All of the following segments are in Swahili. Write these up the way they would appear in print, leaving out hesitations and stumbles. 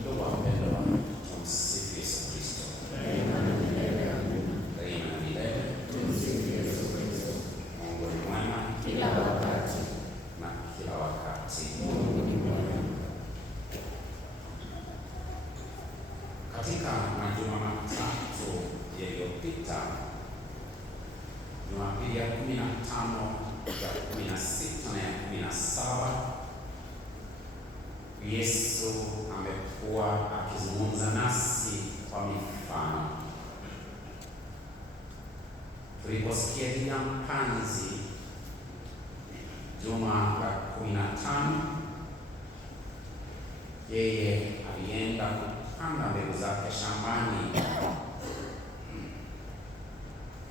Ndugu wapendwa, tumsifu Yesu Kristo. Daima na milele. Tumsifu Yesu Kristo. Mungu ni mwema Kila wakati. na kila wakati. Mungu ni mwema. Katika majuma matatu yaliyopita, Jumapili ya 15, ya 16 na ya 17, Yesu amekuwa akizungumza nasi kwa mifano. Tuliposikia jina mpanzi juma la 15, yeye alienda kupanda mbegu zake shambani.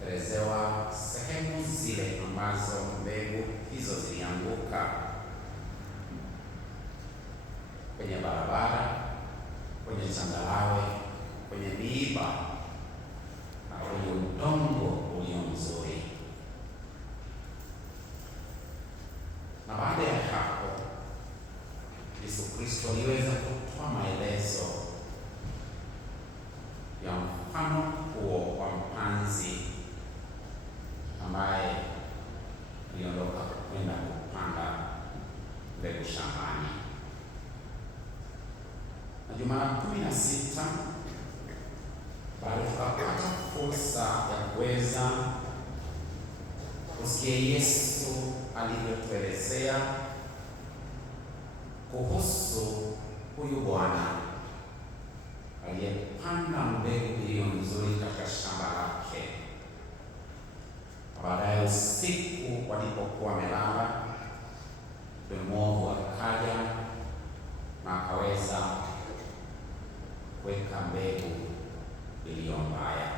Elezewa sehemu zile ambazo mbegu hizo zilianguka: kwenye barabara, kwenye changarawe, kwenye miiba na kwenye udongo ulio mzuri. Na baada ya hapo, Yesu Kristo aliweza kutoa maelezo ya mfano huo wa mpanzi ambaye aliondoka kwenda kupanda mbegu shambani. Na juma la 16 bado tukapata fursa ya kuweza kusikia Yesu alivyotuelezea kuhusu huyu bwana aliyepanda mbegu iliyo nzuri katika shamba lake. Baadaye usiku walipokuwa wamelala, mwovu akaja na akaweza kuweka mbegu iliyo mbaya,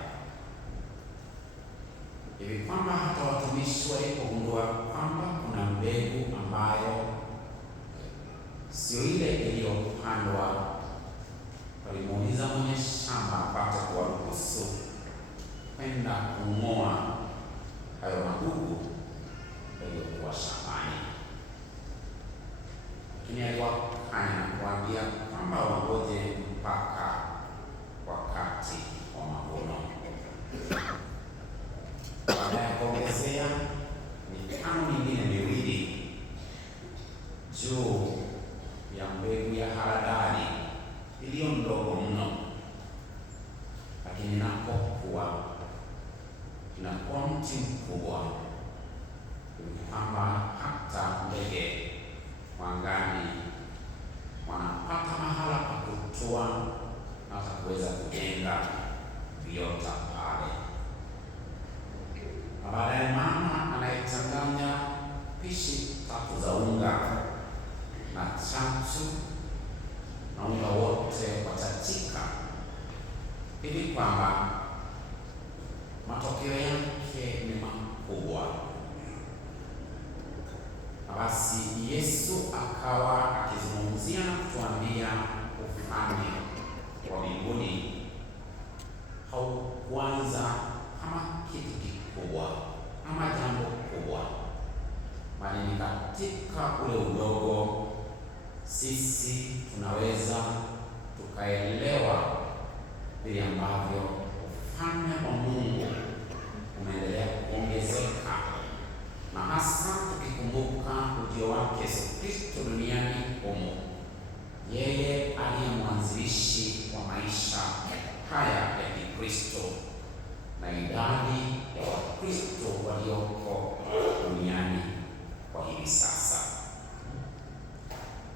hivi kwamba hata watumishi walipogundua kwamba kuna mbegu ambayo sio ile iliyopandwa, walimuuliza mwenye shamba apate kuwaruhusu kwenda kung'oa hayo magugu yaliyokuwa shambani, lakini aliwakanya na kuambia kwamba wangoje mpaka wakati wa mavuno. Baada ya kuongezea mifano mingine miwili juu ya mbegu ya haradali iliyo ndogo mno, lakini inapokuwa inakuwa mti mkubwa, kwamba hata ndege wangani wanapata mahala pa kutua na hata kuweza kujenga viota pale. Na baadaye mama anayechanganya pishi 3 za unga na chachu na unga wote watachika, ili kwamba matokeo yake ni makubwa. Na basi Yesu akawa akizungumzia na kutuambia ufalme wa mbinguni haukuanza kama kitu kikubwa ama jambo kubwa, bali ni katika ule udogo sisi tunaweza tukaelewa vile ambavyo ufalme wa Mungu umeendelea kuongezeka, na hasa tukikumbuka ujio wake Yesu Kristo duniani humu, yeye aliye mwanzilishi wa maisha haya ya Kikristo na idadi ya Wakristo walioko duniani kwa hivi sasa.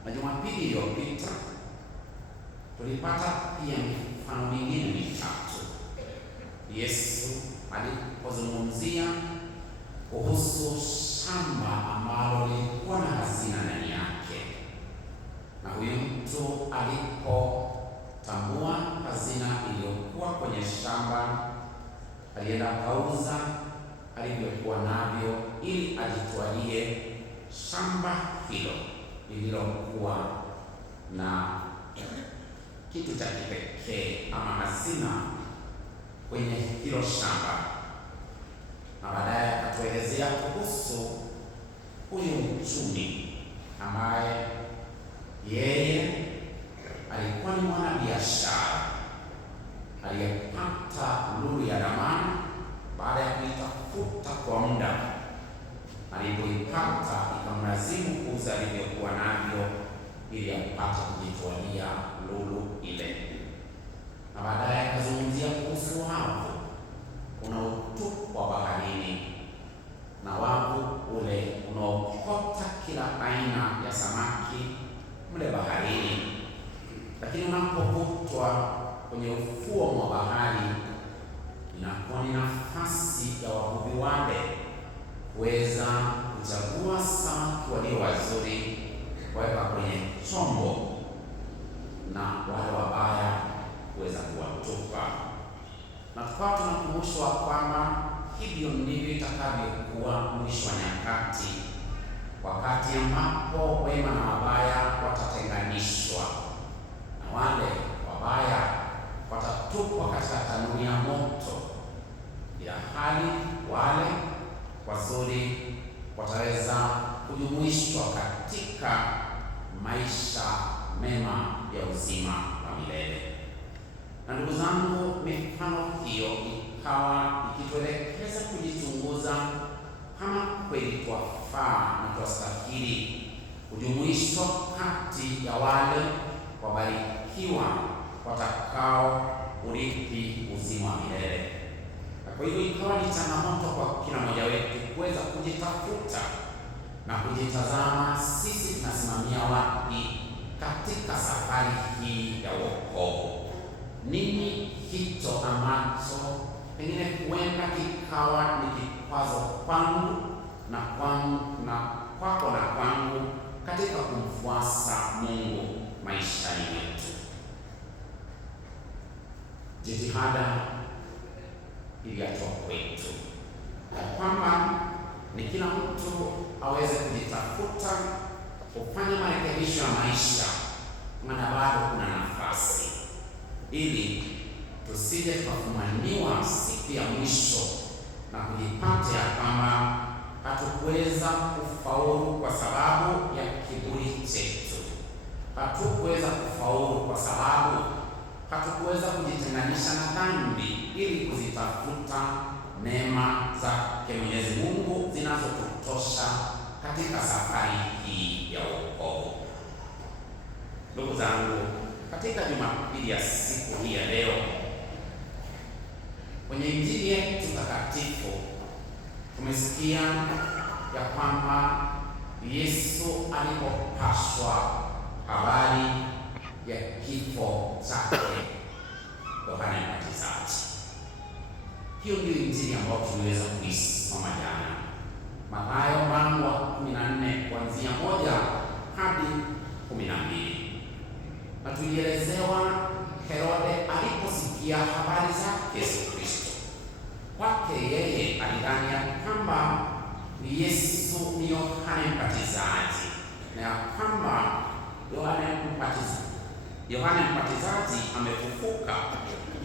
Na Jumapili iliyopita tulipata pia mifano mingine mitatu Yesu alipozungumzia kuhusu shamba ambalo lilikuwa na hazina ndani yake, na huyu mtu alipotambua hazina iliyokuwa kwenye shamba, alienda kauza alivyokuwa navyo ili ajitwalie shamba hilo lililokuwa na kitu cha kipekee ama hazina kwenye hilo shamba. Na baadaye akatuelezea kuhusu huyu mchumi ambaye yeye alikuwa ni mwana upate kujitwalia lulu ile. Na baadaye akazungumzia kuhusu wavu unaotupwa baharini, na wavu ule unaokota kila aina ya samaki mle baharini, lakini unapovutwa kwenye ufuo mwa bahari inakuwa ni nafasi ya wavuvi wale kuweza kuchagua samaki walio wazuri, kuweka kwenye chombo, na wale wabaya kuweza kuwatupa. Na tukawa tunakumbushwa kwamba hivyo ndivyo itakavyokuwa mwisho wa nyakati, wakati ambapo wema na wabaya watatenganishwa, na wale wabaya watatupwa katika tanuru ya moto, ila hali wale wazuri wataweza kujumuishwa katika maisha mema ya uzima wa milele. Na ndugu zangu, mifano hiyo ikawa ikituelekeza kujichunguza kama kweli twafaa na twastahili kujumuishwa kati ya wale wabarikiwa watakao urithi uzima wa milele. Na kwa hivyo ikawa ni changamoto kwa kila mmoja wetu kuweza kujitafuta na kujitazama, sisi tunasimamia wapi katika safari hii ya wokovu. Nini hicho ambacho pengine huenda kikawa ni kikwazo kwangu na kwako na kwangu katika kumfuasa Mungu maishani mwetu? Jitihada iliachwa kwetu ya kwamba ni kila mtu aweze kujitafuta, kufanya marekebisho ya maisha, maana bado kuna nafasi, ili tusije tukafumaniwa siku ya mwisho na kujipata ya kwamba hatukuweza kufaulu kwa sababu ya kiburi chetu, hatukuweza kufaulu kwa sababu hatukuweza kujitenganisha na dhambi ili kuzitafuta neema zake Mwenyezi Mungu zinazotutosha katika safari hii ya wokovu. Ndugu zangu, katika Jumapili ya siku hii ya leo, kwenye Injili yetu takatifu tumesikia ya kwamba Yesu alipopashwa habari ya kifo chake Yohana Mbatizaji. Hiyo ndio Injili ambayo tuliweza kuisoma jana, Mathayo mlango wa 14 kuanzia 1 hadi 12. Na tulielezewa Herode aliposikia habari zake Yesu Kristo, kwake yeye alidhani ya kwamba Yesu ni Yohana Mbatizaji, na ya kwamba Yohana Mbatizaji amefufuka,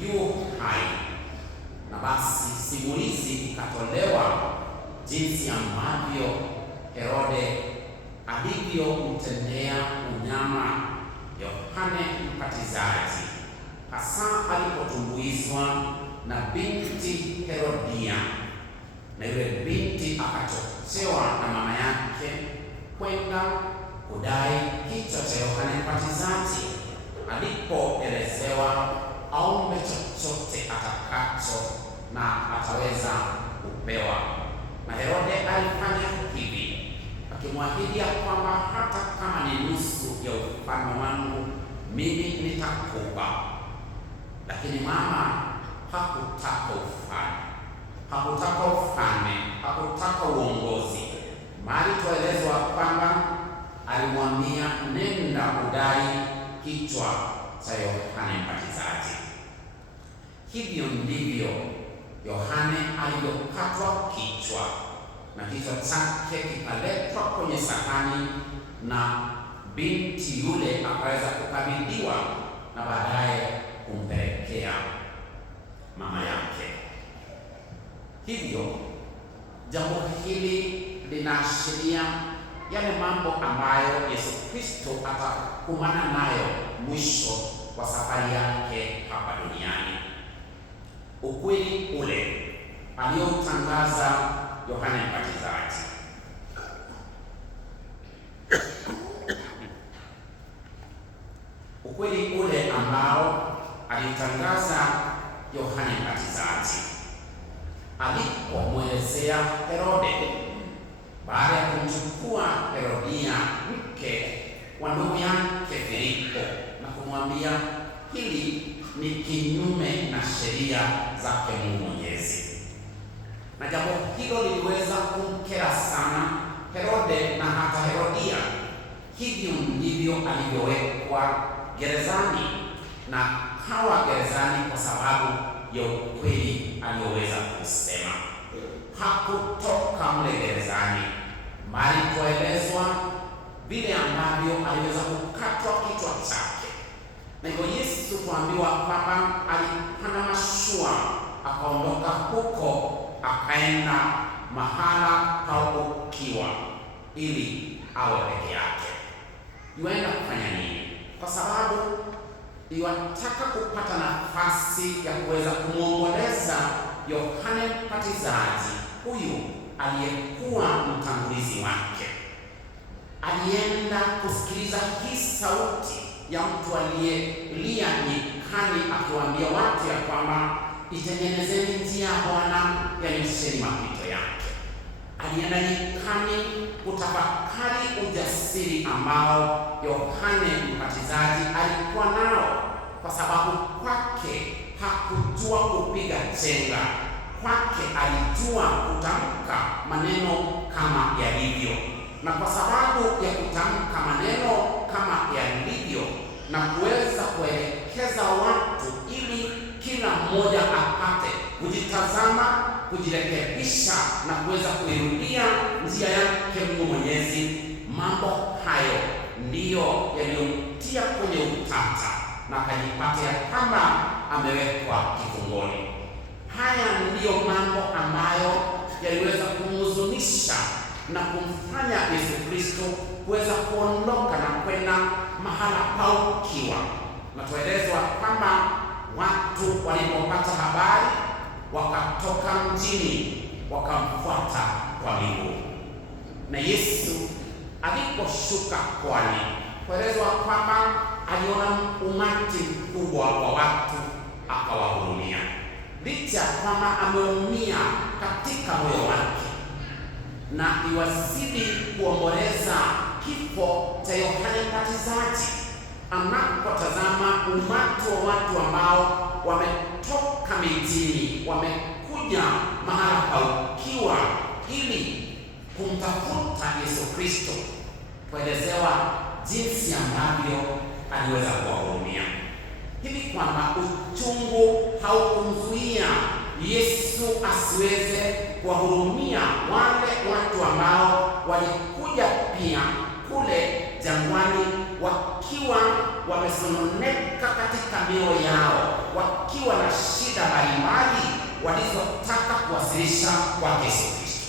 yu hai. Na basi simulizi ikatolewa jinsi ambavyo Herode alivyomtendea unyama Yohana Mbatizaji, hasa alipotumbuizwa na binti Herodia, na yule binti akachochewa na mama yake kwenda kudai kichwa cha Yohana Mbatizaji, alipoelezewa aombe chochote atakacho na ataweza kupewa. Na Herode alifanya hivi, akimwahidi ya kwamba hata kama ni nusu ya ufalme wangu mimi nitakupa. Lakini mama hakutaka ufalme, hakutaka uongozi, mali tuelezwa kwamba alimwambia nenda udai kichwa cha Yohana Mbatizaji. Hivyo ndivyo Yohana alivyokatwa kichwa, na kichwa chake kikaletwa kwenye sahani, na binti yule akaweza kukabidhiwa na baadaye kumpelekea mama yake. Hivyo jambo hili linaashiria yale mambo ambayo Yesu Kristo atakumbana nayo mwisho wa safari yake hapa duniani. Ukweli ule aliotangaza Yohana Mbatizaji ukweli ule ambao alitangaza Yohane Mbatizaji alipomwelezea Herode baada ya kumchukua Herodia mke wa ndugu yake Filipo na kumwambia hili ni kinyume na sheria zake Mungu Mwenyezi. Na jambo hilo liliweza kumkera sana Herode na hata Herodia. Hivyo ndivyo alivyowekwa gerezani na kawa gerezani kwa sababu ya ukweli aliyoweza kusema. Hakutoka mle gerezani, bali tuelezwa vile ambavyo aliweza kukatwa kichwa chake. Na hivyo Yesu tuambiwa kwamba alipanda mashua akaondoka huko akaenda mahala pa ukiwa ili awe peke yake. Yuenda kufanya nini? Kwa sababu yuataka kupata nafasi ya kuweza kumwomboleza Yohane Mbatizaji, huyu aliyekuwa mtangulizi wake. Alienda kusikiliza hii sauti ya mtu aliyelia nyikani akiwaambia watu ya kwamba itengenezeni njia ya Bwana, yanyosheni mapito yake. Alienda nyikani kutafakari ujasiri ambao Yohane Mbatizaji alikuwa nao, kwa sababu kwake hakujua kupiga chenga. Kwake alijua kutamka maneno kama yalivyo, na kwa sababu ya kutamka maneno kama yalivyo na kuweza kuelekeza watu ili kila mmoja apate kujitazama, kujirekebisha na kuweza kuirudia njia yake Mungu Mwenyezi, mambo hayo ndiyo yaliyomtia kwenye utata na akajipata ya kwamba amewekwa kifungoni. Haya ndiyo mambo ambayo yaliweza kumhuzunisha na kumfanya Yesu Kristo kuweza kuondoka na kwenda mahala pa ukiwa. Na tuelezwa kwamba watu walipopata habari wakatoka mjini wakamfuata kwa miguu. Na Yesu aliposhuka pwani, tuelezwa kwamba aliona umati mkubwa wa watu akawahurumia, licha kwamba ameumia katika moyo wake, na iwazidi kuomboleza kifo cha Yohane Mbatizaji. Anapotazama umati wa watu ambao wametoka mijini, wamekuja mahala pa ukiwa ili kumtafuta Yesu Kristo, kuelezewa jinsi ambavyo aliweza kuwahurumia, hivi kwamba uchungu haukumzuia Yesu asiweze kuwahurumia wale watu ambao walikuja pia kule jangwani wakiwa wamesononeka katika mioyo yao, wakiwa na shida mbalimbali walizotaka kuwasilisha kwa Yesu Kristo.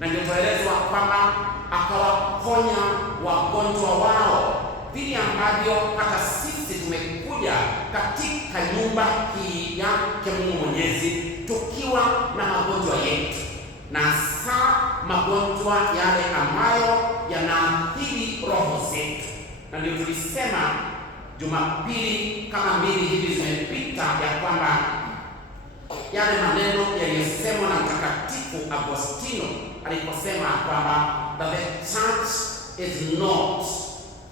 Na ndio tuelezwa kwamba akawaponya wagonjwa wao, vile ambavyo hata sisi tumekuja katika nyumba hii yake Mungu Mwenyezi tukiwa na magonjwa yetu, na hasa magonjwa yale ambayo yanaathiri roho zetu. Na ndio tulisema Jumapili kama mbili hivi zimepita ya kwamba yale maneno yaliyosemwa na Mtakatifu Agostino aliposema kwamba the church is not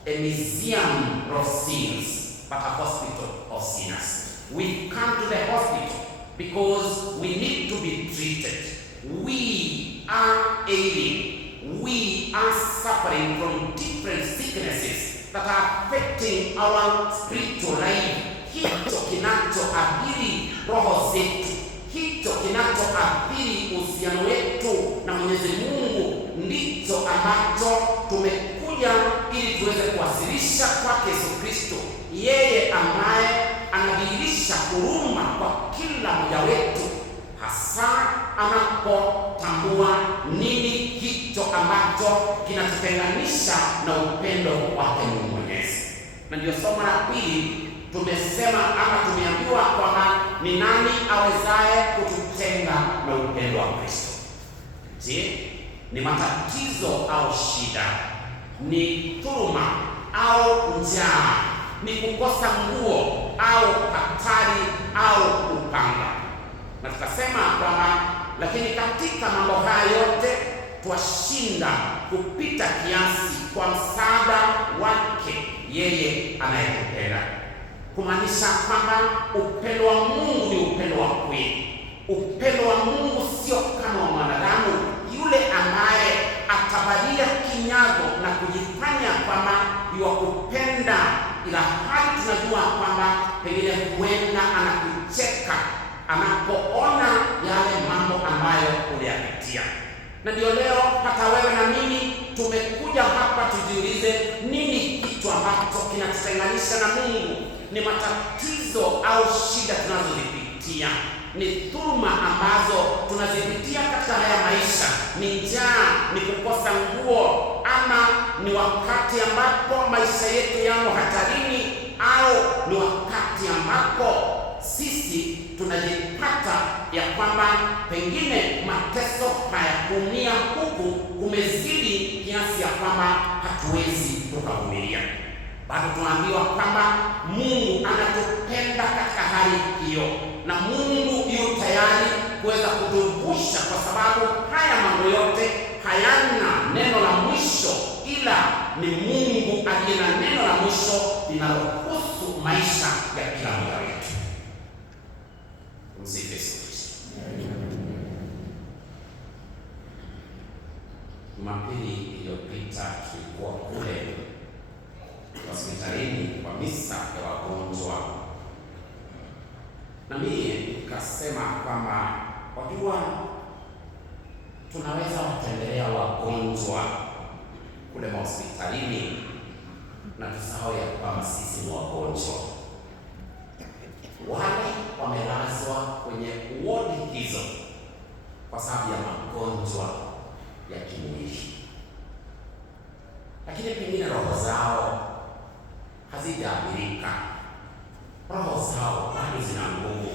a museum of sins but a hospital of sinners. We come to the hospital because we need to be treated. We are ailing. We are suffering from different sicknesses that are affecting our spiritual life. Hicho kinachoathiri roho zetu, hicho kinachoathiri uhusiano wetu na Mwenyezi Mungu, ndicho ambacho tumekuja ili tuweze kuwasilisha kwake Yesu Kristo, yeye ambaye anadhihirisha huruma kwa kila mmoja wetu, hasa anapotambua nini hicho ambacho kinatutenganisha na upendo wake Mungu Mwenyezi. Na ndio somo la pili tumesema ama tumeambiwa kwamba ni nani awezaye kututenga na upendo wa Kristo? Je, ni matatizo au shida? Ni dhuluma au njaa ni kukosa nguo au hatari au upanga. Na tukasema kwamba lakini katika mambo haya yote twashinda kupita kiasi kwa msaada wake yeye anayetupenda. Kumaanisha kwamba upendo wa Mungu ni upendo wa kweli. Upendo wa Mungu sio kama wa mwanadamu yule ambaye atabalia kinyago na kujifanya kwamba yuwakupenda, ila hali tunajua kwamba pengine huenda anakucheka anapoona yale mambo ambayo uliyapitia. Na ndio leo hata wewe na mimi tumekuja hapa tujiulize, nini kitu ambacho kinatutenganisha na Mungu? Ni matatizo au shida tunazozipitia? Ni dhuluma ambazo tunazipitia katika haya maisha? Ni njaa? Ni kukosa nguo? Ama ni wakati ambapo maisha yetu yamo hatarini? Au ni wakati ambapo sisi tunajipata ya kwamba pengine mateso haya, kuumia huku kumezidi kiasi ya kwamba hatuwezi tukavumilia? Bado tunaambiwa kwamba Mungu anatupenda katika hali hiyo, na Mungu yu tayari kuweza kutuvusha, kwa sababu haya mambo yote hayana neno la mwisho, ila ni Mungu aliye na neno la mwisho linalohusu maisha ya kila mmoja wetu. Msifu Yesu Kristo. Jumapili iliyopita tulikuwa kule hospitalini kwa misa ya wagonjwa, na mimi nikasema kwamba wajua, tunaweza watembelea wagonjwa kule hospitalini na tusahau ya kwamba sisi ni wagonjwa. Wale wamelazwa kwenye wodi hizo kwa sababu ya magonjwa ya kimwili, lakini pengine roho zao hazijaathirika, roho zao bado zina nguvu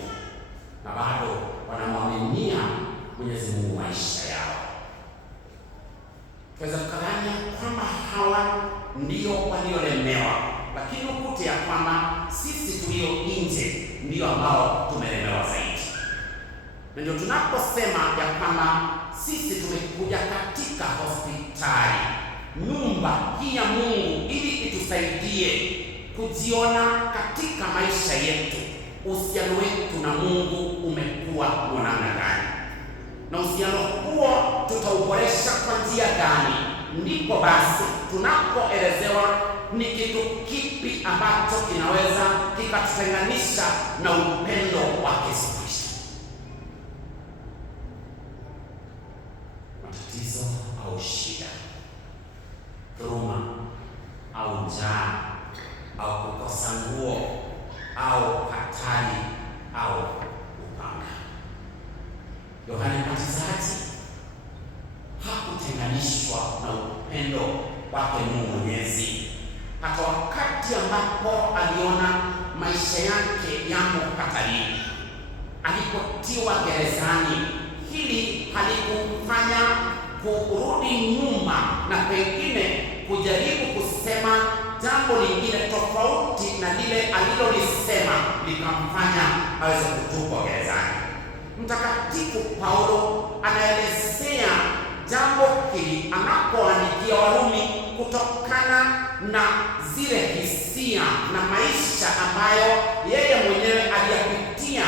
na bado wanamwaminia Mwenyezi Mungu maisha yao. Tuweza kudhani kwamba hawa ndio waliolemewa, lakini ukute ya kwamba sisi tulio nje ndio ambao tumelemewa zaidi. Na ndio tunaposema ya kwamba sisi tumekuja katika hospitali, nyumba hii ya Mungu, ili itusaidie kujiona katika maisha yetu uhusiano wetu na Mungu umekuwa wa namna gani, na uhusiano huo tutauboresha kwa njia gani. Ndipo basi tunapoelezewa ni kitu kipi ambacho kinaweza kikatutenganisha na upendo wa Yesu Kristo. Matatizo au shida, dhuluma au njaa au kukosa nguo au hatari au upanga. Yohana Mbatizaji hakutenganishwa na upendo wake Mungu Mwenyezi. Hata wakati ambapo aliona maisha yake yamo hatarini, alipotiwa gerezani, hili halikumfanya kurudi nyuma na pengine kujaribu kusema jambo lingine tofauti na lile alilolisema likamfanya aweze kutupwa gerezani. Mtakatifu Paulo anaelezea jambo hili anapoandikia Warumi kutokana na zile hisia na maisha ambayo yeye mwenyewe aliyapitia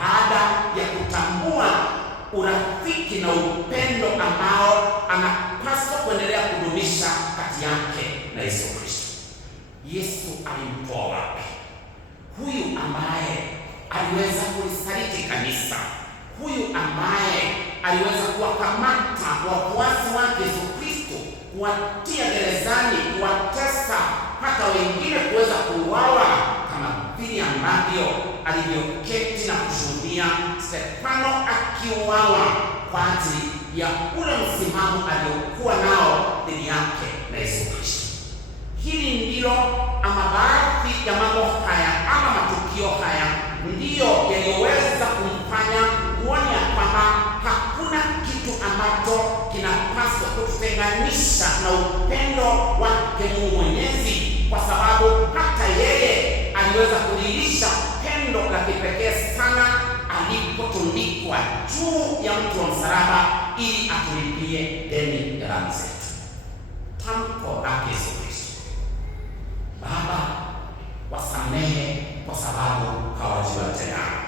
baada ya kutambua urafiki na upendo ambao anapaswa kuendelea kudumisha kati yake na Yesu Kristo. Yesu alimtoa wapi huyu ambaye aliweza kulisaliti kanisa, huyu ambaye aliweza kuwakamata wafuasi wake Yesu Kristo, kuwatia gerezani, kuwatesa, hata wengine kuweza kuuawa, kama vile ambavyo alivyoketi na kushuhudia Stefano akiuawa kwa ajili ya ule msimamo aliokuwa nao dhidi yake na Yesu Kristo. Hili ndilo ama baadhi ya mambo haya ama matukio haya ndiyo yaliyoweza kumfanya kuona ya kwamba hakuna kitu ambacho kinapaswa kututenganisha na upendo wake Mungu Mwenyezi, kwa sababu hata yeye aliweza kudhihirisha pendo la kipekee sana alipotundikwa juu ya mti wa msalaba ili atulipie deni ya dhambi zetu. Tamko lake Yesu Kristo: Baba, wasamehe kwa sababu hawajui watendalo.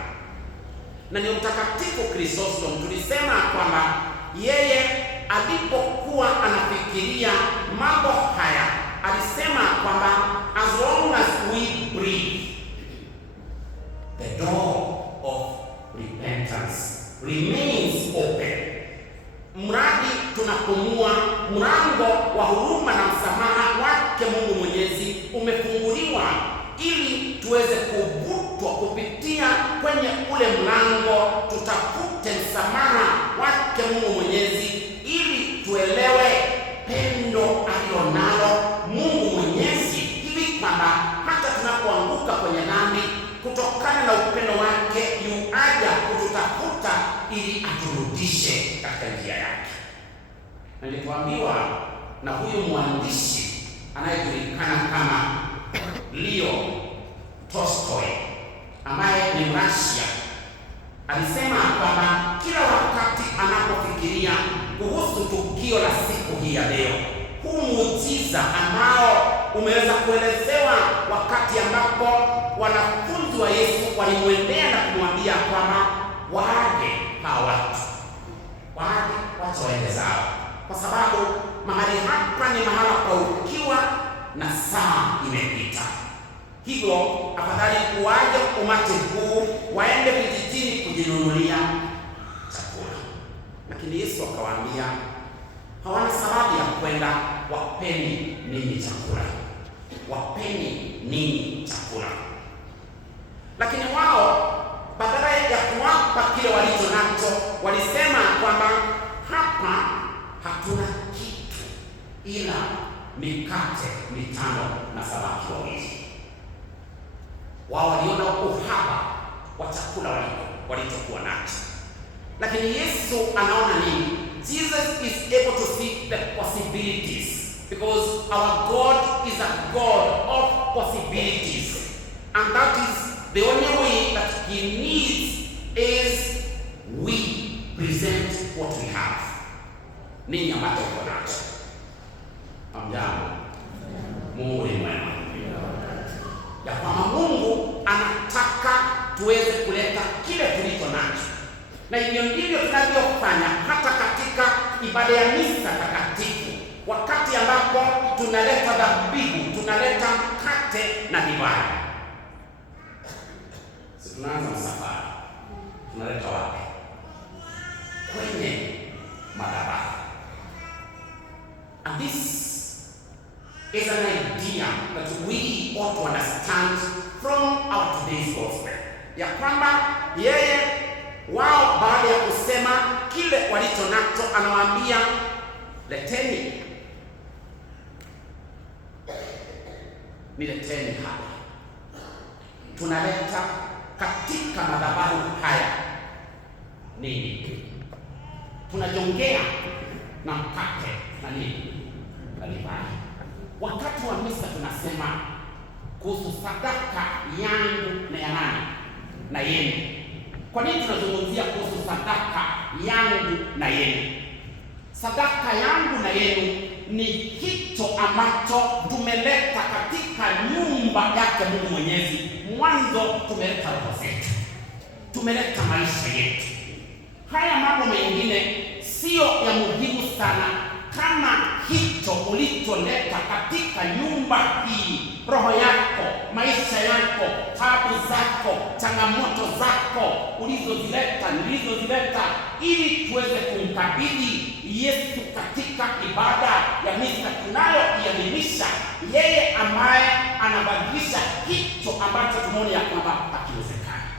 Na ni Mtakatifu Krisostom tulisema kwamba yeye alipokuwa anafikiria mambo haya alisema kwamba as long as we breathe, the door of repentance remains open. Mradi tunapumua, mlango wa huruma na msamaha wake Mungu Mwenyezi umefunguliwa ili tuweze kuvutwa kupitia kwenye ule mlango, tutafute msamaha wake Mungu Mwenyezi ili tuelewe pendo alilonalo Mungu Mwenyezi, hivi kwamba hata tunapoanguka kwenye dhambi, kutokana na upendo wake yuaja kututafuta ili aturudishe katika njia yake. Na nilipoambiwa na huyu mwandishi anayejulikana kama Leo Tolstoy ambaye ni Mrasia, alisema kwamba kila wakati anapofikiria kuhusu tukio la siku hii ya leo, huu muujiza ambao umeweza kuelezewa wakati ambapo wanafunzi wa Yesu walimwendea na kumwambia kwamba waage hawa watu, waage wacha waende zao, kwa sababu mahali hapa ni mahala pa ukiwa na saa imepita. Hivyo afadhali kuwaje umati huu waende vijijini kujinunulia chakula. Lakini Yesu akawaambia hawana sababu ya kwenda, wapeni ninyi chakula, wapeni ninyi chakula. Lakini wao badala ya kuwapa kile walicho nacho, walisema kwamba hapa hatuna kitu ila mikate 5 na samaki wawili. Wao waliona uhaba wa chakula walichokuwa nacho. Lakini Yesu anaona nini? Jesus is able to see the possibilities, because our God is a God of possibilities, and that is the only way that he needs is we present what we have. Nini ambacho uko nacho? Amjambo. Mungu ni mwema. Ya kwamba Mungu anataka tuweze kuleta kile tulicho nacho. Na hivyo ndivyo tunavyofanya hata katika ibada ya misa takatifu. Wakati ambapo tunaleta dhabihu, tunaleta mkate na divai. Sisi tunaanza msafara. Tunaleta wapi? Kwenye madhabahu. And this is an idea that we ought to understand from our today's gospel. Ya kwamba yeye wao baada ya kusema kile walicho nacho anawaambia leteni. Nileteni hapa. Tunaleta katika madhabahu haya nini? Tunajongea na mkate na nini? Na divai. Wakati wa misa tunasema kuhusu sadaka yangu na ya nani? Na yenu. Kwa nini tunazungumzia kuhusu sadaka yangu na yenu? Sadaka yangu na yenu ni hicho ambacho tumeleta katika nyumba yake Mungu Mwenyezi. Mwanzo tumeleta roho zetu, tumeleta maisha yetu. Haya mambo mengine sio ya muhimu sana kama hicho ulicholeta katika nyumba hii, roho yako, maisha yako, tabu zako, changamoto zako ulizozileta, nilizozileta, ili tuweze kumkabidhi Yesu katika ibada ya misa tunayoiadhimisha, yeye ambaye anabadilisha hicho ambacho tumeona ya kwamba hakiwezekani.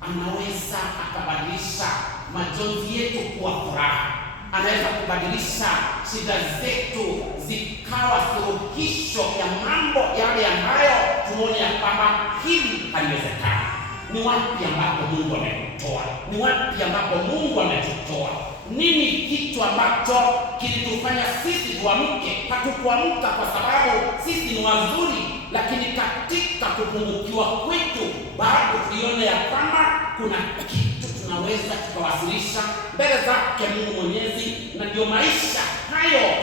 Anaweza akabadilisha majonzi yetu kuwa furaha. Anaweza kubadilisha shida zetu zikawa suluhisho ya mambo yale ambayo tumeona ya kwamba hili haliwezekani. Ni wapi ambapo Mungu ametutoa? Ni wapi ambapo Mungu ametutoa? Nini kitu ambacho kilitufanya sisi tuamke? Hatukuamka kwa sababu sisi ni wazuri, lakini katika kupungukiwa kwetu bado tuliona ya kwamba kuna kitu tunaweza tukawasilisha mbele zake Mungu Mwenyezi, na ndio maisha hayo,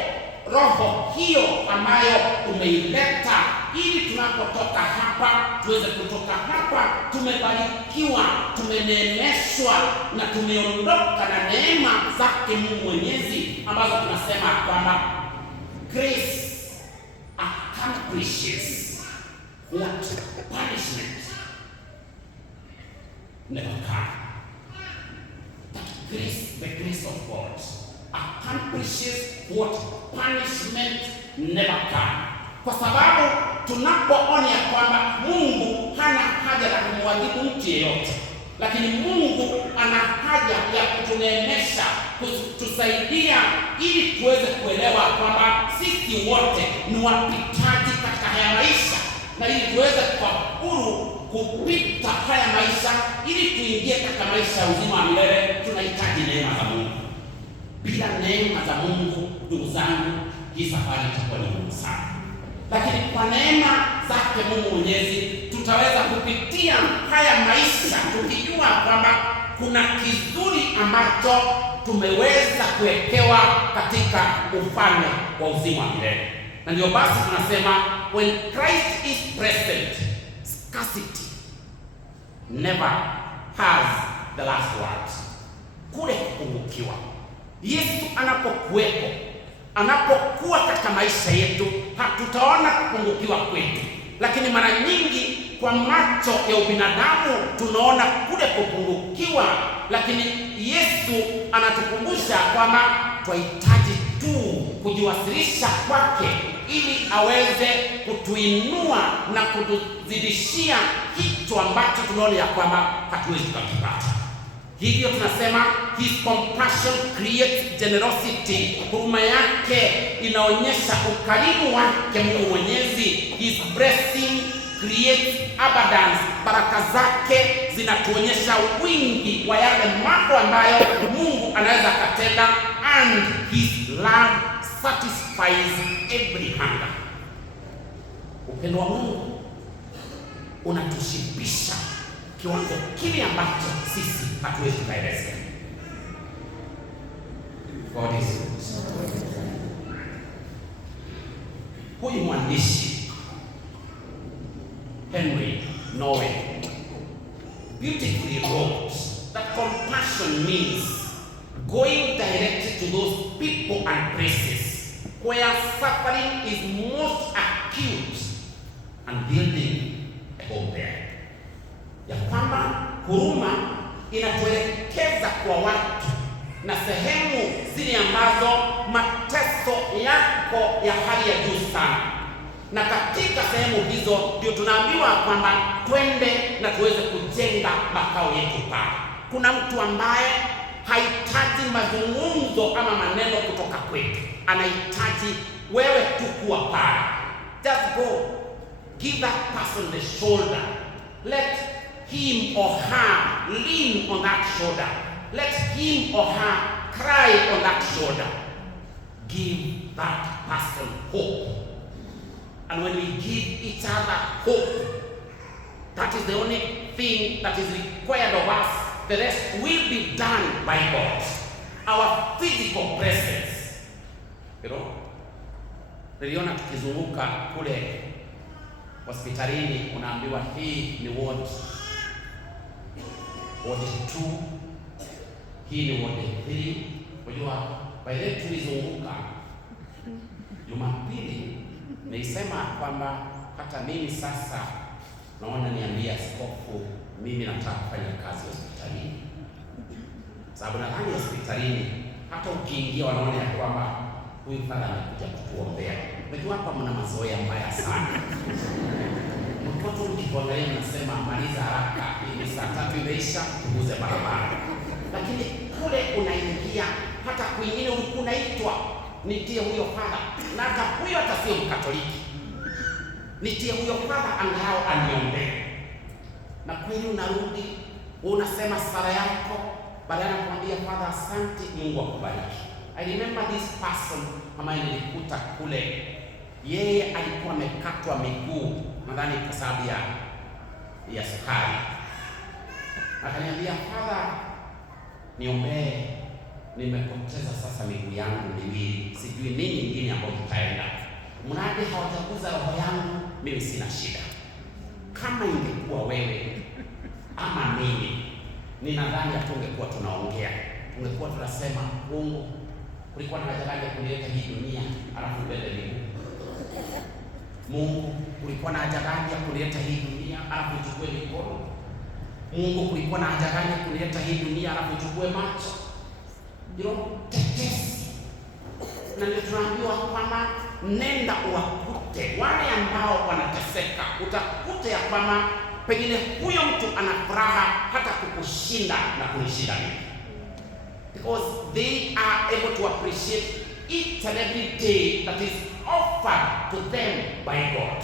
roho hiyo ambayo umeileta ili tunapotoka hapa tuweze kutoka hapa tumebarikiwa, tumeneemeshwa na tumeondoka na neema zake Mungu Mwenyezi, ambazo tunasema kwamba grace accomplishes what punishment never can. That grace, the grace of God, accomplishes what punishment never can. Kwa sababu tunapoona ya kwamba Mungu hana haja ya kumwadhibu mtu yeyote, lakini Mungu ana haja ya kutuneemesha, kutusaidia ili tuweze kuelewa kwamba sisi wote ni wapitaji katika haya maisha, na ili tuweze kwa huru kupita haya maisha ili tuingie katika maisha ya uzima wa milele, tunahitaji neema za Mungu. Bila neema za Mungu, ndugu zangu, hii safari itakuwa ni ngumu sana. Lakini kwa neema zake Mungu Mwenyezi tutaweza kupitia haya maisha tukijua kwamba kuna kizuri ambacho tumeweza kuwekewa katika ufalme wa uzima wa milele. Na ndio basi tunasema when Christ is present, scarcity never has the last word. Kule kupungukiwa, Yesu anapokuwepo, anapokuwa katika maisha yetu, hatutaona kupungukiwa kwetu, lakini mara nyingi kwa macho ya ubinadamu tunaona kule kupungukiwa, lakini Yesu anatukumbusha kwamba tunahitaji tu kujiwasilisha kwake ili aweze kutuinua na kutuzidishia kitu ambacho tunaona ya kwamba hatuwezi kukipata. Hivyo tunasema his compassion creates generosity. Huruma yake inaonyesha ukarimu wake Mungu Mwenyezi. His blessing creates abundance. Baraka zake zinatuonyesha wingi wa yale mambo ambayo Mungu anaweza kutenda, and his love satisfies every hunger. Upendo wa Mungu unatushibisha kiwango kile ambacho sisi hatuwezi kuelezea. God is good. Huyu mwandishi Henry Nowen beautifully wrote that compassion means going directly to those people and places where suffering is most acute and building a home there. Ya kwamba huruma inatuelekeza kwa watu na sehemu zile ambazo mateso yako ya hali ya juu sana, na katika sehemu hizo ndio tunaambiwa kwamba twende na tuweze kujenga makao yetu pale. Kuna mtu ambaye hahitaji mazungumzo ama maneno kutoka kwetu, anahitaji wewe tu kuwa pale. Just go, give that person the shoulder, let him or her lean on that shoulder, let him or her cry on that shoulder. Give that person hope. And when we give each other hope, that is the only thing that is required of us. The rest will be done by God. Our physical presence. You know, niliona tukizunguka kule hospitalini, unaambiwa hii ni ward 2, hii ni ward 3. Unajua, by the way tulizunguka Jumapili, nilisema kwamba hata mimi sasa naona niambia askofu, mimi nataka kufanya kazi hospitalini. Sababu nadhani hospitalini hata ukiingia wanaona ya kwamba huyu fadha amekuja kutuombea. Unajua hapa mna mazoea mbaya sana. Mtoto ukikuangalia unasema maliza haraka, ni saa 3 imeisha, tuguze barabara. Lakini kule unaingia, hata kwingine ulikuwa unaitwa nitie huyo fadha, na hata huyo hata sio Mkatoliki, nitie huyo fadha angalau aniombee. Na kweli unarudi, unasema sala yako, Baadaye anakuambia Father, asante, Mungu akubariki. I remember this person ambaye nilikuta kule, yeye alikuwa amekatwa miguu, nadhani kwa sababu ya sukari. Akaniambia, Father, niombee, nimepoteza sasa miguu yangu miwili, sijui nini nyingine ambayo tutaenda. Mradi hawajaguza roho yangu, mimi sina shida. Kama ingekuwa wewe ama mimi, ninadhani hatungekuwa tunaongea. Tungekuwa tunasema, Mungu, kulikuwa na haja gani ya kuleta hii dunia alafu mbele miguu? Mungu, kulikuwa na haja gani ya kuleta hii dunia alafu uchukue mikono? Mungu, kulikuwa na haja gani ya kuleta hii dunia alafu uchukue macho? Tetesi. Na ndio tunaambiwa kwamba nenda uwakute wale ambao wanateseka. Utakute ya kwamba pengine huyo mtu ana furaha hata kukushinda na kunishinda mimi, because they are able to appreciate each and every day that is offered to them by God.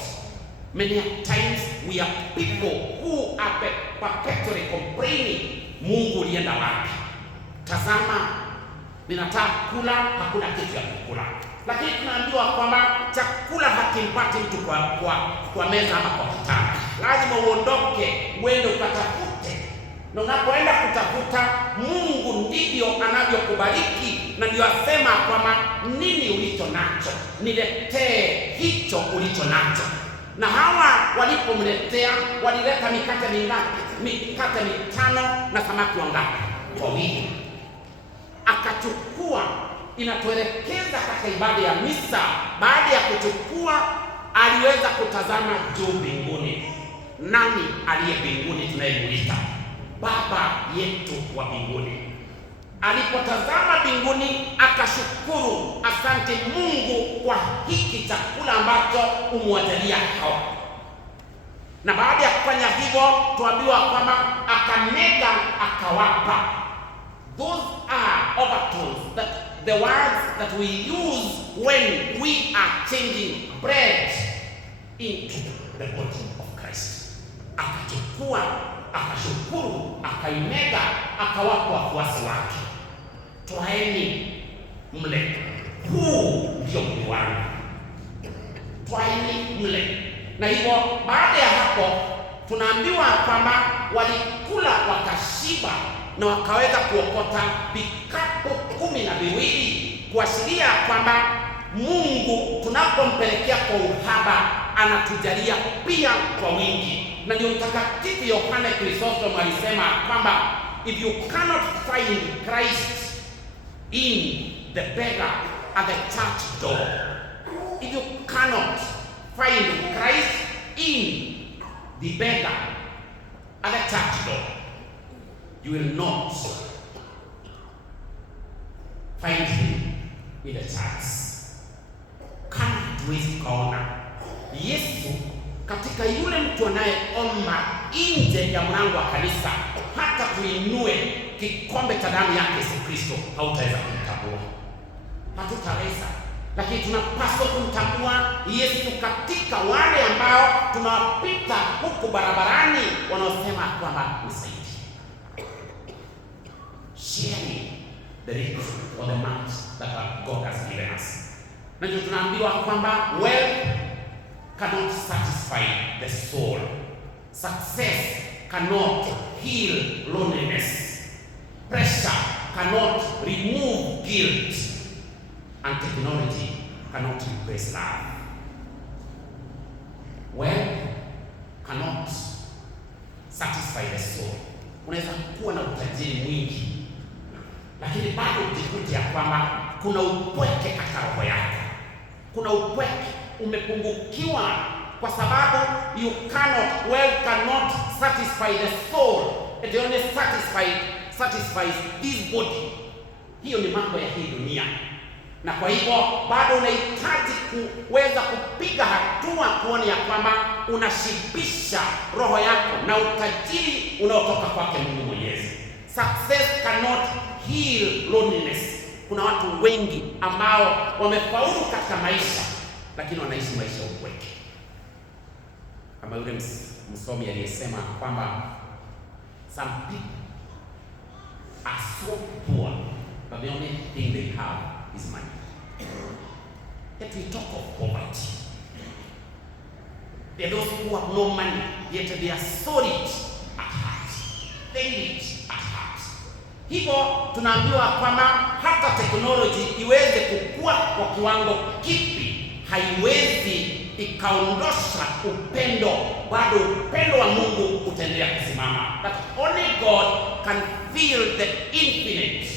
Many times we are people who are perpetually complaining, Mungu ulienda wapi? Tazama, ninataka kula, hakuna kitu ya kukula. Lakini tunaambiwa kwamba chakula hakimpati mtu kwa meza ama kwa kitanda. Lazima uondoke, uende ukatafute. Na unapoenda kutafuta, Mungu ndivyo anavyokubariki, na ndio asema kwamba nini ulicho nacho, niletee hicho ulicho nacho. Na hawa walipomletea, walileta mikate mingapi? Mikate 5 na samaki wangapi? 2. Akachukua. Inatuelekeza katika ibada ya misa. Baada ya kuchukua, aliweza kutazama juu mbinguni. Nani aliye mbinguni tunayemuita? Baba yetu wa mbinguni. Alipotazama mbinguni, akashukuru, asante Mungu kwa hiki chakula ambacho umwajalia hawa. Na baada ya kufanya hivyo, tuambiwa kwamba akamega, akawapa. Those are overtones, that the words that we use when we are changing bread into the body of Christ. Akachukua, akashukuru, akaimega, akawapa wafuasi wake. Twaeni mle, huu ndio mwili wangu. Twaeni mle. Na hivyo baada ya hapo tunaambiwa kwamba walikula wakashiba, na wakaweza kuokota vikapu 12, kuashiria kwamba Mungu tunapompelekea kwa uhaba anatujalia pia kwa wingi. Na ndio Mtakatifu Yohane Chrysostom alisema kwamba if you cannot find Christ in the beggar at the church door, if you cannot find Christ in the beggar at the church door, you will not find him in the church. Kama tuwezi kuona Yesu katika yule mtu anayeomba nje ya mlango wa kanisa, hata tuinue kikombe cha damu yake Yesu Kristo, hautaweza kumtambua, hatutaweza. Lakini tunapaswa kumtambua Yesu katika wale ambao tunawapita huku barabarani wanaosema kwamba nisaidie. Sharing the rich or the much that God has given us. Na ndio tunaambiwa kwamba wealth cannot satisfy the soul. Success cannot heal loneliness. Pressure cannot remove guilt. And technology cannot replace love. Wealth cannot satisfy the soul. Unaweza kuwa na utajiri mwingi, lakini bado ujikute ya kwamba kuna upweke katika roho yako. Kuna upweke, umepungukiwa, kwa sababu wealth cannot satisfy the soul. It only satisfies this body. Hiyo ni mambo ya hii dunia. Na kwa hivyo bado unahitaji kuweza kupiga hatua kuona ya kwamba unashibisha roho yako na utajiri unaotoka kwake Mungu Mwenyezi. Success cannot heal loneliness. Kuna watu wengi ambao wamefaulu katika maisha, lakini wanaishi maisha ya upweke. Kama yule msomi aliyesema kwamba some people are so poor, but the only thing they have is money. Yet we talk of poverty. There are those who have no money, yet they are so rich at heart. They rich at heart. Hivyo tunaambiwa kwamba hata teknoloji iweze kukua kwa kiwango kipi, haiwezi ikaondosha upendo. Bado upendo wa Mungu utaendelea kusimama. That only God can fill the infinite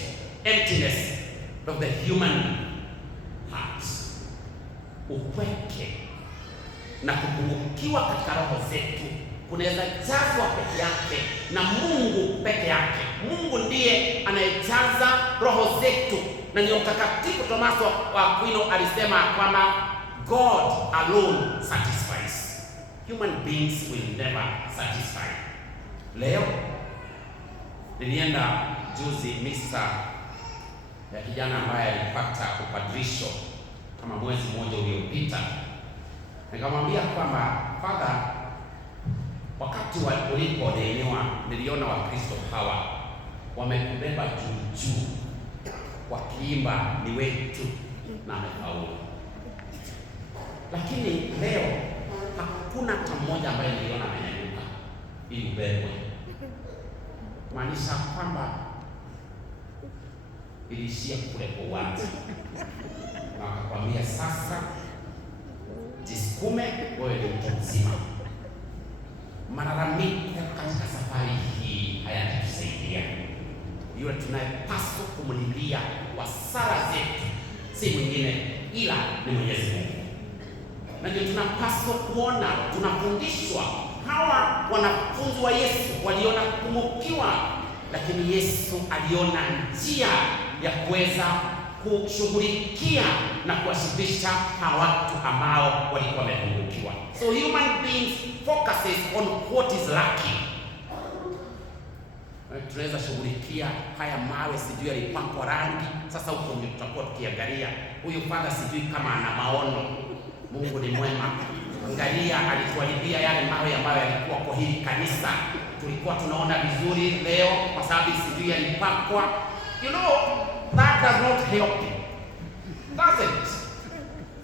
emptiness of the human heart. Upweke na kupungukiwa katika roho zetu kunaweza jazwa peke yake na Mungu peke yake. Mungu ndiye anayejaza roho zetu, na ni Mtakatifu Tomaso wa Aquino alisema kwamba God alone satisfies. Human beings will never satisfy. Leo nilienda juzi misa ya kijana ambaye alipata upadrisho kama mwezi mmoja uliopita. Nikamwambia kwamba Father, wakati ulipodaiwa niliona Wakristo hawa wamekubeba juu wakiimba ni wetu na amefaulu. Lakini leo hakuna hata mmoja ambaye niliona amenyanyuka ili ubebwe. Maanisha kwamba ilishia kule kwa uwanja. Na wakakwambia sasa jisukume, wewe ni mtu mzima. Malalamiko katika safari hii hayatatusaidia. Yule tunayepaswa kumlilia kwa sala zetu si mwingine ila ni Mwenyezi Mungu. Na ndio tunapaswa kuona, tunafundishwa. Hawa wanafunzi wa Yesu waliona kupungukiwa, lakini Yesu aliona njia ya kuweza kushughulikia na kuwashibisha hawa watu ambao walikuwa wamepungukiwa. So human beings focuses on what is lacking. Tunaweza shughulikia haya mawe, sijui yalipakwa rangi. Sasa huko ndio tutakuwa tukiangalia huyu Father, sijui kama ana maono. Mungu ni mwema. Angalia, alituahidia yale mawe ambayo yalikuwa kwa hili kanisa, tulikuwa tunaona vizuri leo kwa sababu sijui yalipakwa. You know, that does not help you. Doesn't.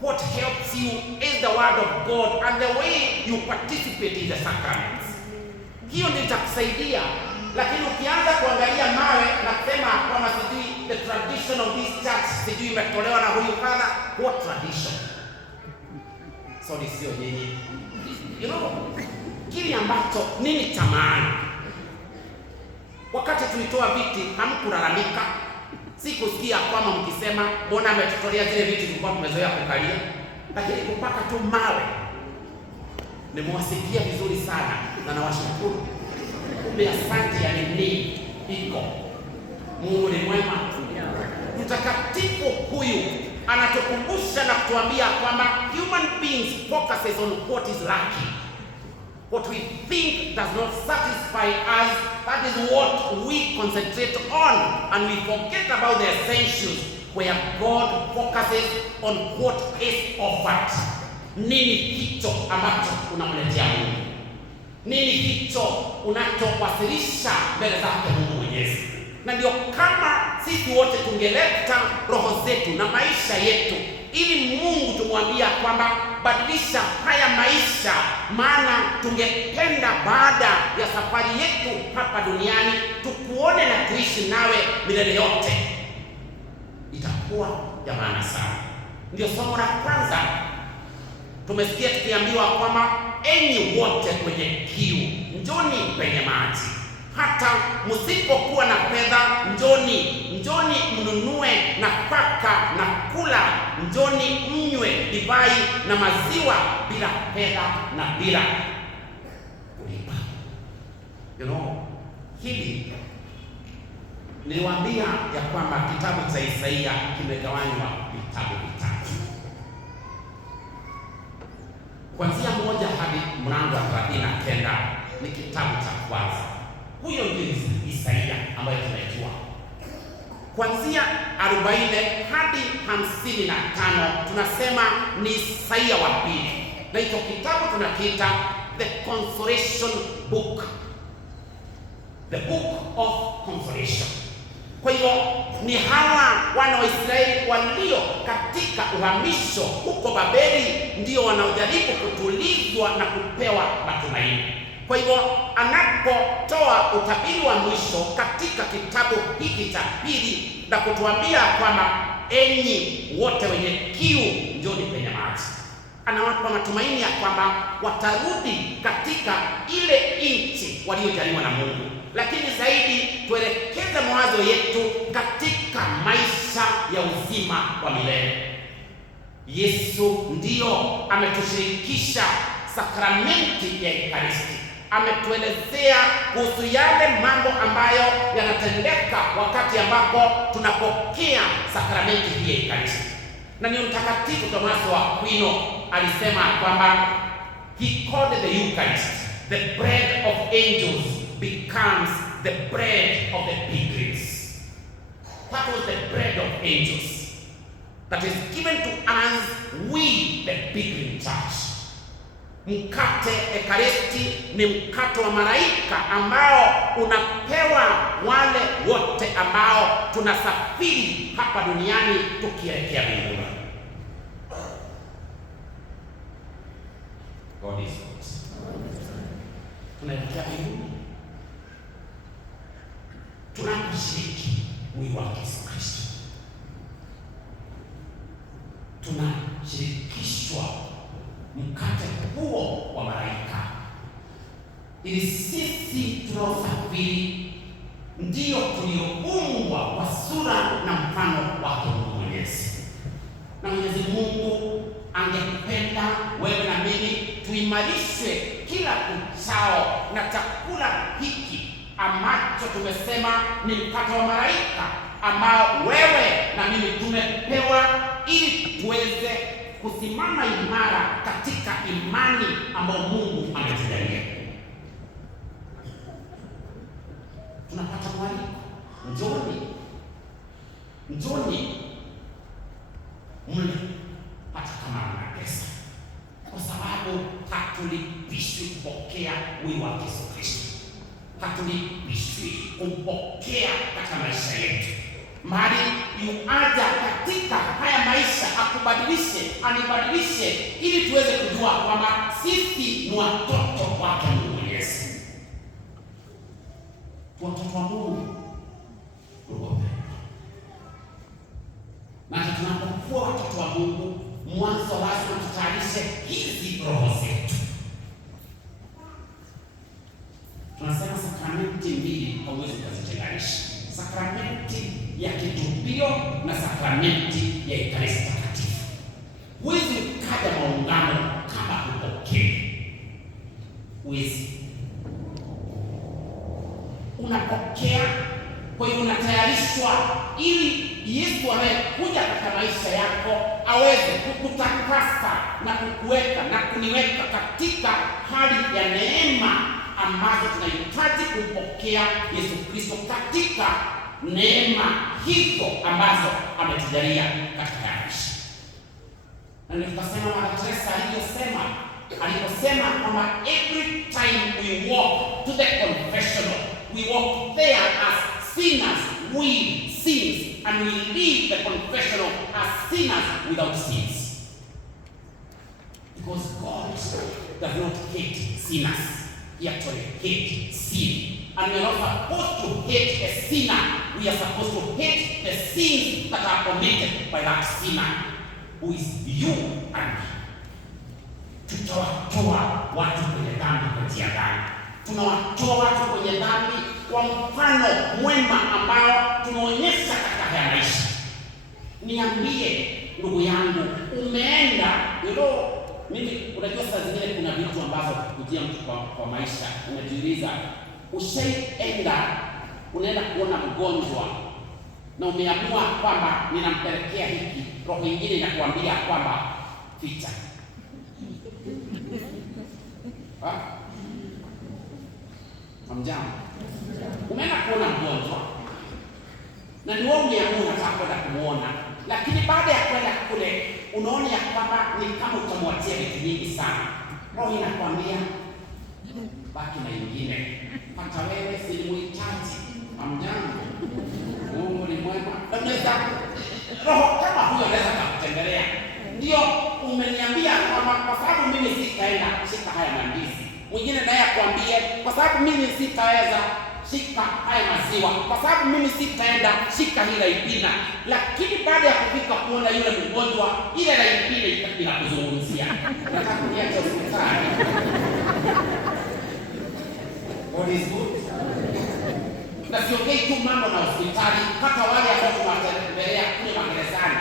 What helps you is the word of God and the way you participate in the sacraments. Hiyo ndio itakusaidia. Lakini ukianza kuangalia mawe na kusema kama sijui the tradition of this church sijui imetolewa na huyu Father, what tradition? Sorry, sio nyinyi. You know, kile ambacho nini cha maana. Wakati tulitoa viti hamkulalamika. Sikusikia kwamba mkisema mbona ametutolea zile viti tulikuwa tumezoea kukalia. Lakini kupaka tu mawe. Nimewasikia vizuri sana na nawashukuru. Kumbe asante ya nini iko. Mungu ni mwema. Mtakatifu huyu anatukumbusha na kutuambia kwamba human beings focuses on what is lacking. What we think does not satisfy us, that is what we concentrate on, and we forget about the essentials where God focuses on what is offered. Nini hicho ambacho unamletea Mungu? Nini hicho unachowasilisha mbele zake Mungu Mwenyezi? Na ndio kama sisi wote tungeleta roho zetu na maisha yetu ili Mungu tumwambia kwamba badilisha haya maisha, maana tungependa baada ya safari yetu hapa duniani tukuone na tuishi nawe milele yote, itakuwa ya maana sana. Ndio somo la kwanza tumesikia tukiambiwa kwamba enyi wote kwenye kiu, njoni penye maji. Hata msipokuwa na fedha, njoni mnunue nafaka na kula, njoni mnywe divai na maziwa bila fedha na bila kulipa. You know, hili niliwaambia ya kwamba kitabu cha Isaia kimegawanywa vitabu vitatu. Kuanzia 1 hadi mlango wa 39 ni kitabu cha kwanza. Huyo ndio Isaia ambayo tunaijua. Kuanzia 40 hadi 55 tunasema ni Isaia wa pili. Na hicho kitabu tunakiita The Consolation Book. The Book of Consolation. Kwa hivyo ni hawa wana wa Israeli walio katika uhamisho huko Babeli ndio wanaojaribu kutulizwa na kupewa matumaini. Kwa hivyo anapotoa utabiri wa mwisho katika kitabu hiki cha pili na kutuambia kwamba enyi wote wenye kiu njooni penye maji, anawapa matumaini ya kwamba watarudi katika ile nchi waliojaliwa na Mungu. Lakini zaidi tuelekeze mawazo yetu katika maisha ya uzima wa milele. Yesu ndio ametushirikisha sakramenti ya Ekaristi. Ametuelezea kuhusu yale mambo ambayo yanatendeka wakati ambapo tunapokea sakramenti hii ya Ekaristi. Na ni Mtakatifu Tomaso wa Aquino alisema kwamba he called the Eucharist the bread of angels becomes the bread of the pilgrims. That was the bread of angels that is given to us, we the pilgrim church. Mkate Ekaristi ni mkate wa malaika ambao unapewa wale wote ambao tunasafiri hapa duniani tukielekea mbinguni. God is good. Tunaelekea mbinguni tunaposhiriki mwili wa Yesu Kristo, tunashirikishwa mkate huo wa malaika, ili sisi tunaosafiri ndio tulioumbwa kwa sura na mfano wake Mungu Mwenyezi. Na Mwenyezi Mungu angependa wewe na mimi tuimarishwe kila uchao na chakula hiki ambacho tumesema ni mkate wa malaika, ambao wewe na mimi tumepewa ili tuweze kusimama imara katika imani ambayo Mungu ametujalia. Tunapata mwaliko, njoni mle hata kama mna pesa, kwa sababu hatulipishwi kupokea mwili wa Yesu Kristo. Hatulipishwi kumpokea katika maisha yetu, mahali yuaja katika haya maisha akubadilishe, anibadilishe, ili tuweze kujua kwamba sisi ni watoto wake Mungu Mwenyezi. Watoto wa Mungu na tunapokuwa watoto wa Mungu, mwanzo lazima tutayarishe hizi roho zetu. Tunasema sakramenti mbili hauwezi kuzitenganisha: sakramenti ya kitubio na sakramenti ya Ekaristi Takatifu. Huwezi ukaja maungano kama hupokei. Huwezi. Unapokea, kwa hiyo unatayarishwa ili Yesu anayekuja katika maisha yako aweze kukutakasa na kukuweka na kuniweka katika hali ya neema ambazo tunahitaji kumpokea Yesu Kristo katika neema hizo ambazo ametujalia katika maisha. Na nikasema Mama Teresa aliposema kwamba every time we walk to the confessional, we walk there as sinners with sins, and we leave the confessional as sinners without sins. Because God does not hate sinners. He actually hates sin. And we are not supposed to hate a sinner. We are supposed to hate the sins that are committed by that sinner, who is you and me. Tutawatoa watu kwenye dhambi kwa njia gani? Tunawatoa watu kwenye dhambi kwa mfano mwema ambao tunaonyesha katika haya maisha. Niambie ndugu yangu, umeenda mimi unajua saa zingine kuna vitu ambavyo kujia mtu kwa maisha, unajiuliza unaenda kuona mgonjwa na umeamua kwamba ninampelekea hiki, roho nyingine inakuambia kwamba ficha. Hamjambo. Umeenda kuona mgonjwa na ni wewe umeamua unataka kwenda kumuona, lakini baada ya kwenda kule unaona ya kwamba ni kama utamwatia vitu nyingi sana. Roho inakwambia baki na nyingine, hata wewe si muhitaji. Hamjambo. unaweza roho kama huyo anaweza kukutembelea. Ndio umeniambia kwamba kwa sababu mimi sitaenda shika haya mandizi, mwingine naye akwambie kwa sababu mimi sitaweza shika haya maziwa, kwa sababu mimi sitaenda shika hila ipina. Lakini baada ya kufika kuona yule mgonjwa, ile la ipina inakuzungumzia, nataka kuniacha hospitali. What is good? Na siongei tu mambo na hospitali, hata wale ambao tunawatembelea kule magerezani,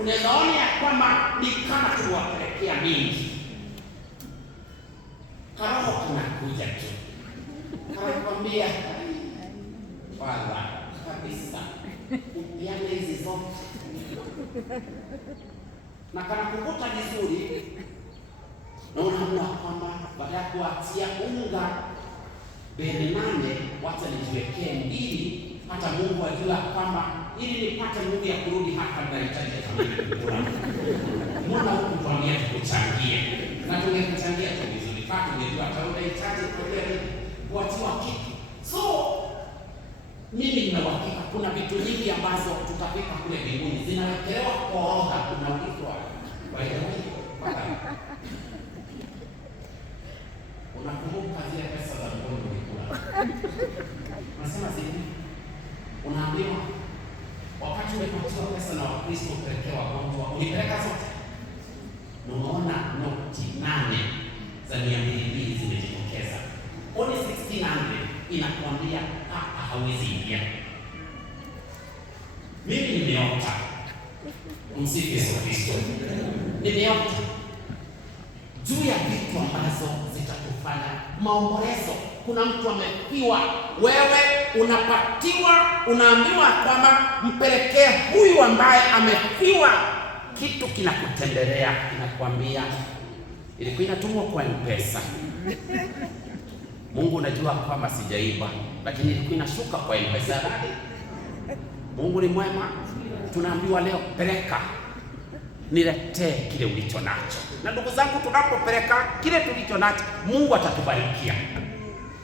unaweza ona ya kwamba ni kama tuwapelekea mingi. Karoho tunakuja tu, kanakwambia wala kabisa upiane hizi zote, na kanakukuta vizuri, na unaona kwamba baada ya kuatia unga bene nane, wacha nijiwekee mbili, hata Mungu ajua kwamba ili nipate nguvu ya kurudi hapa nahitaji kukula. Mbona huku tuambia tukuchangie, na tungekuchangia tu vizuri, kama tungejua hata unahitaji kuatiwa kitu. So mimi nina uhakika kuna vitu nyingi ambazo tutafika kule mbinguni zinawekelewa kwa orodha, unaulizwa by the way, unakumbuka zile pesa za mkono ulikula? Unasema zipi? Unaambiwa wakati umepatiwa pesa na Wakristo kupelekea wagonjwa, ulipeleka zote? Unaona noti 8 za 200 zimejitokeza. Only 1600 inakuambia hapa hawezi ingia. Mimi nimeota, msifu Yesu Kristo, nimeota juu ya vitu ambazo zitatufanya maombolezo. Kuna mtu amefiwa, wewe unapatiwa, unaambiwa kwamba mpelekee huyu ambaye amefiwa. Kitu kinakutembelea, kinakwambia ilikuwa inatumwa kwa M-Pesa. Mungu unajua kwamba sijaiba, lakini ilikuwa inashuka kwa M-Pesa. Mungu ni mwema. Tunaambiwa leo, peleka niletee kile ulicho nacho. Na ndugu zangu, tunapopeleka kile tulicho nacho, Mungu atatubarikia.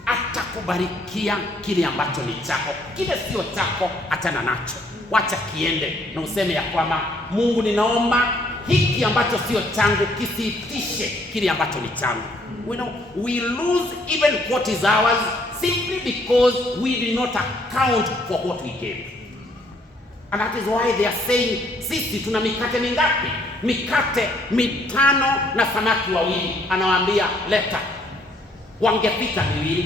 Atakubarikia kile ambacho ni chako. Kile sio chako, achana nacho, wacha kiende, na useme ya kwamba Mungu, ninaomba hiki ambacho sio changu kisiitishe kile ambacho ni changu. We lose even what is ours simply because we did not account for what we gave. And that is why they are saying, sisi tuna mikate mingapi? Mikate 5 na samaki 2. Anawaambia leta. Wangepita 2,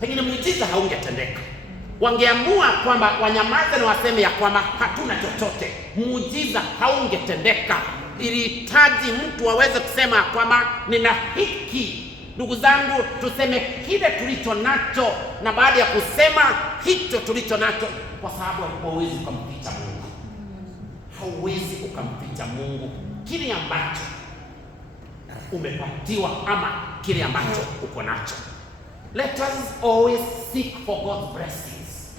pengine muujiza haungetendeka. Wangeamua kwamba wanyamaze na waseme ya kwamba hatuna chochote, muujiza haungetendeka. Ilihitaji mtu aweze kusema kwamba nina hiki. Ndugu zangu, tuseme kile tulicho nacho, na baada ya kusema hicho tulicho nacho, kwa sababu hauwezi ukamficha Mungu. Hauwezi ukamficha Mungu kile ambacho umepatiwa ama kile ambacho uko nacho. Let us always seek for God's blessings.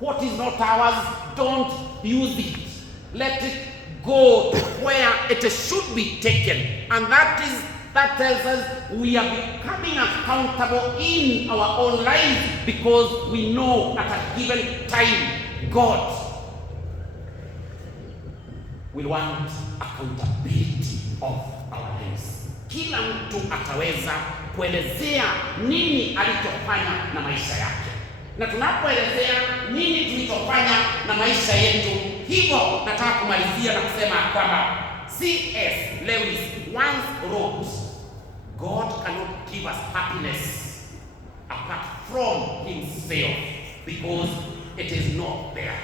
What is not ours, don't use it. Let it go where it should be taken. And that tells us we are becoming accountable in our own lives, because we know at a given time God will want accountability of our lives. Kila mtu ataweza kuelezea nini alichofanya na maisha yake, na tunapoelezea nini tulichofanya na maisha yetu, hivyo nataka kumalizia na kusema kwamba C.S. Lewis once wrote, God cannot give us happiness apart from himself, because it is not there.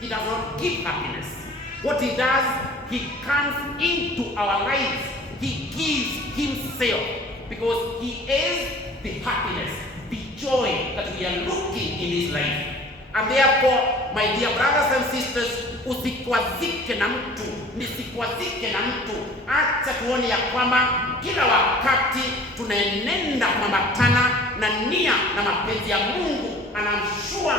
He does not give happiness. What he does, he comes into our lives. He gives himself, because he is the happiness, the joy that we are looking in his life. And therefore, my dear brothers and sisters, usikwazike na mtu, nisikwazike na mtu. Acha tuone ya kwamba kila wakati tunaenenda kuambatana na nia na mapenzi ya Mungu, and I'm sure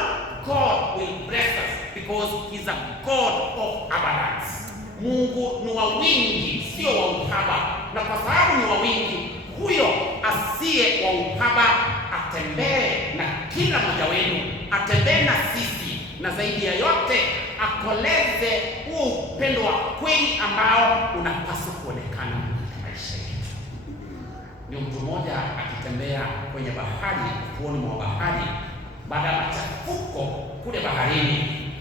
God will bless us, because he's a God of abundance. Mungu ni wa wingi, sio wa uhaba. Na kwa sababu ni wa wingi, huyo asiye wa uhaba atembee na kila mmoja wenu, atembee na sisi na zaidi ya yote akoleze huo upendo wa kweli ambao unapaswa kuonekana katika maisha yetu. Ni mtu mmoja akitembea kwenye bahari, ufuoni mwa bahari, baada ya machafuko kule baharini,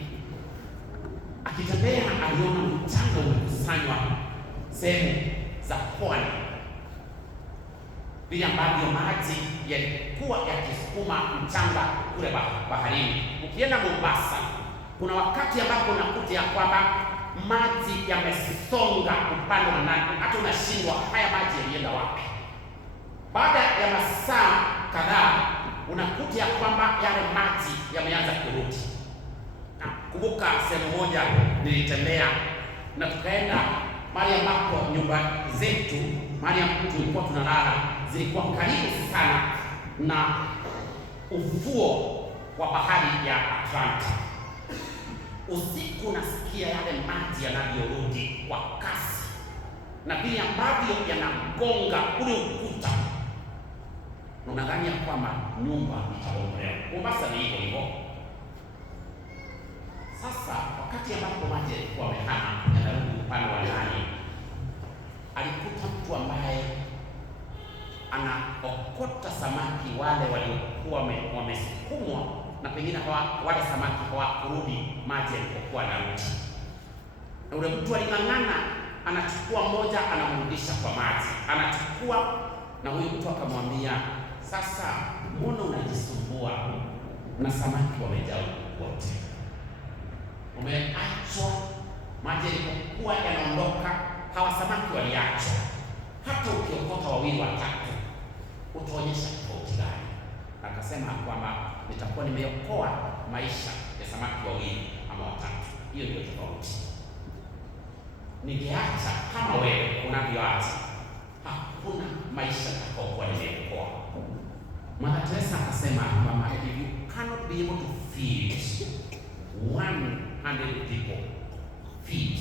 akitembea aliona mchanga umekusanywa sehemu za pwani, vile ambavyo maji yalikuwa yakisukuma mchanga kule baharini. Ukienda Mombasa, kuna wakati ambapo unakuta ya kwamba maji yamesonga upande wa ndani, hata unashindwa haya maji yalienda wapi. Baada ya masaa kadhaa unakuta ya kwamba yale maji yameanza kurudi. Kumbuka sehemu moja nilitembea na tukaenda mahali ambapo nyumba zetu, mahali ambapo tulikuwa tunalala, zilikuwa karibu sana na ufuo wa bahari ya Atlantic. Usiku nasikia yale maji yanavyorudi kwa kasi na vile ambavyo yanagonga ule ukuta, unadhani ya kwamba nyumba itabomolewa. Mombasa ni hivyo hivyo. Sasa wakati ambapo maji yalikuwa yamehama yanarudi upande wa ndani, alikuta mtu ambaye anaokota samaki wale waliokuwa wamesukumwa, na pengine wale samaki hawakurudi maji yalipokuwa yanarudi. Na ule mtu aling'ang'ana, anachukua mmoja anamrudisha kwa maji, anachukua, na huyu mtu akamwambia, sasa mbona unajisumbua na samaki wamejaa wote? Umeachwa, maji yalipokuwa yanaondoka, hawa samaki waliachwa. Hata ukiokota wawili watatu, utaonyesha tofauti gani? Akasema kwamba nitakuwa nimeokoa maisha ya samaki wawili ama watatu. Hiyo ndio tofauti. Ningeacha kama wewe unavyoacha, hakuna maisha nitakayokuwa nimeokoa. Mother Teresa akasema kwamba if you cannot be able to feed 100 people, feed